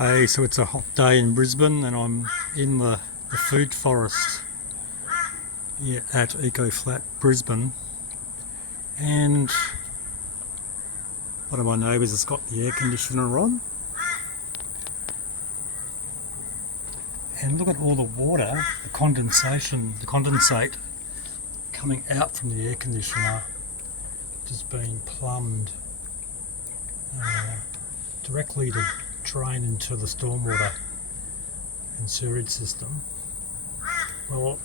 Hey, so it's a hot day in Brisbane and I'm in the food forest here at Eco Flat Brisbane, and one of my neighbours has got the air conditioner on, and look at all the water, the condensate coming out from the air conditioner, just being plumbed directly to drain into the stormwater and sewerage system. Well,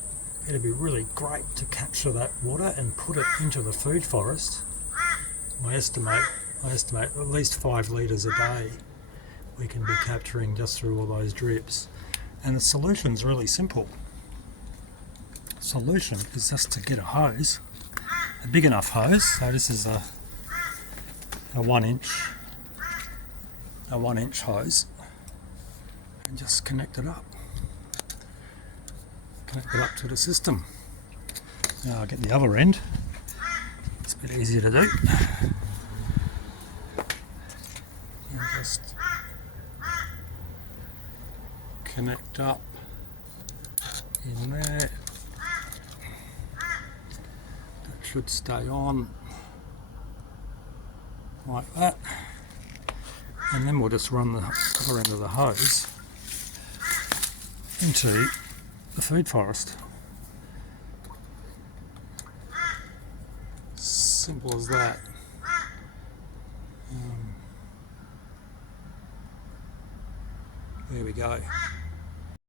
it'd be really great to capture that water and put it into the food forest. I estimate at least 5 litres a day we can be capturing just through all those drips. And the solution's really simple. The solution is just to get a hose, a big enough hose. So this is a 1 inch hose, and just connect it up to the system. Now I'll get the other end. It's a bit easier to do. And just connect up in there. That should stay on like that. And then we'll just run the other end of the hose into the food forest. Simple as that. There we go.